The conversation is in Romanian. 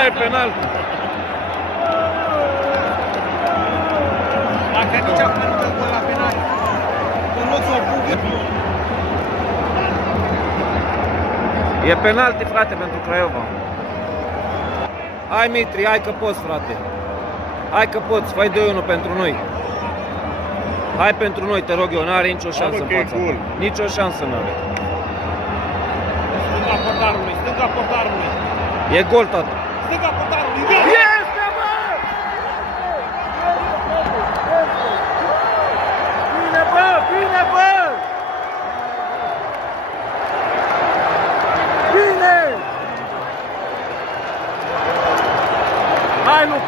Da, e penal. Dacă nici acum nu dă la penal, în loc să o pugă. E penalti, frate, pentru Craiova. Hai, Mitri, hai că poți, frate. Hai că poți, fai 2-1 pentru noi. Hai pentru noi, te rog eu, n-are nicio șansă în fața. Nicio șansă n-are. Stânga portarului, stânga portarului. E gol, tată.